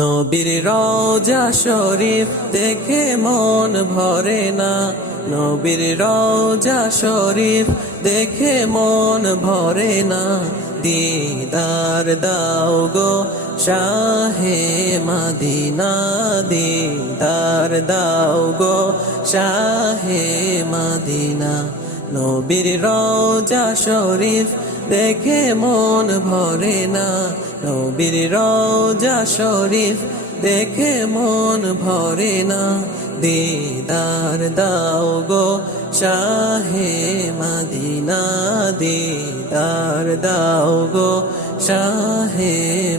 নবীর রওজা শরীফ দেখে মন ভরে না, নবীর রওজা শরীফ দেখে মন ভরে না। দিদার দাও গো শাহে মদিনা, দিদার দাও গো শাহে মদিনা। নবীর রওজা শরীফ দেখে মন ভরে না, নবীর রওজা শরীফ দেখে মন ভরে না। দিদার দাও গো শাহে মদিনা, দিদার দাও গো শাহে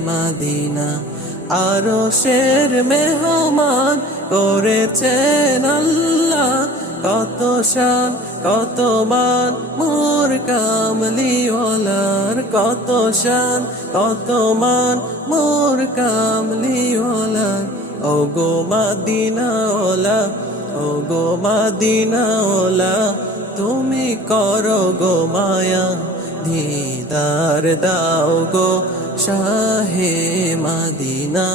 মদিনা। আরশের মেহমান করেছেন আল্লাহ, কত শান কত মান মোর কামলিওয়ালার, কত শান কত মান মোর কামলিওয়ালার। ও গো মদিনাওয়ালা, ও গো মদিনাওয়ালা, তুমি করো গো মায়া। দিদার দাও গো শাহে মদিনা,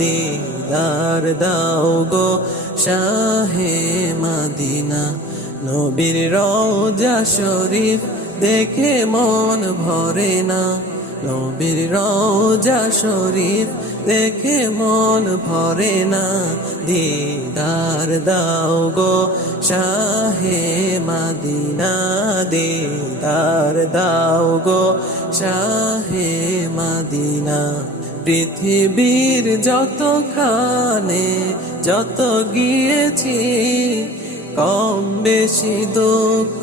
দিদার দাও গো শাহে মদিনা। নবীর রওজা শরীফ দেখে মন ভরে না, নবীর রওজা শরীফ দেখে মন ভরে না। দিদার দাও গো শাহে মদিনা, দিদার দাও গো শাহে মদিনা। পৃথিবীর যতখানে যত গিয়েছি, কম বেশি দুঃখ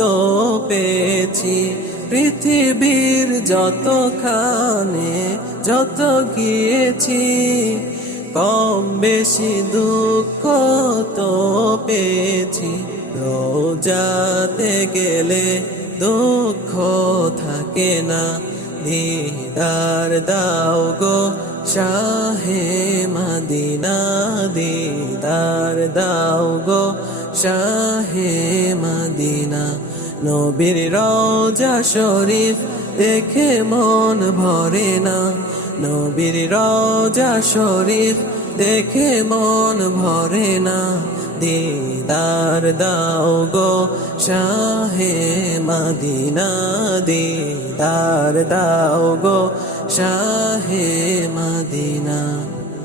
তো পেয়েছি। পৃথিবীর যতখানে যত গিয়েছি, কম বেশি দুঃখ তো পেয়েছি। রোজাতে গেলে দুঃখ থাকে না, দিদার দাও গো শাহে মদিনা, দিদার দাও গো শাহে মদিনা। নবীর রওজা শরীফ দেখে মন ভরে না, নবীর রওজা শরীফ দেখে মন ভরে না। দিদার দাও গো শাহে মদিনা, দিদার দাও গো শাহে মদিনা।